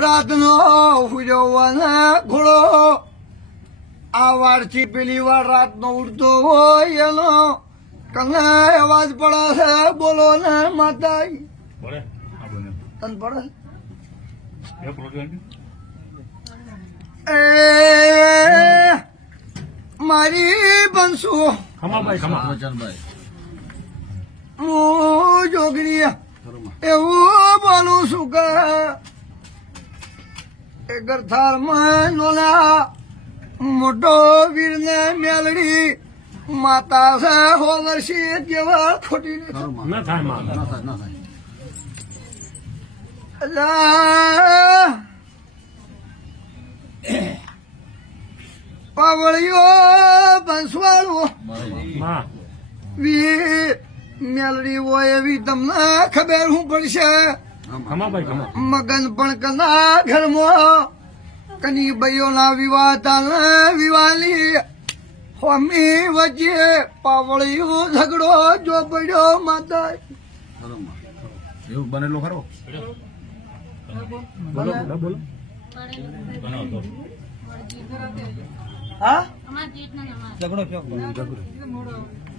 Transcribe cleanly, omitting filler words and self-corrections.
રાતનો હુજવાને ઘોડો આ વારથી પેલી વાર રાતનો ઉડતો હોય એનો કને અવાજ પડે છે બોલો ને માતા તન પડે એ મારી બનશો હું જોગણી એવું બોલું છું કે એ ગરથારમાં નોલા મોટો વીર ને મેલડી માતા છે હો વર્ષી જેવા ખોટી પાવળીઓ બંસવાળો વીર મેલડી હોય એવી તમને ખબર હું પડશે મગન પણ કના ઘરમાં કની ભાઈઓના વિવાહ વિવાલી હોમી વચ્ચે પાવળિયું ઝઘડો જો પડ્યો માતા એવું બનેલું ખરો બોલો હા અમાર જેટના ઝઘડો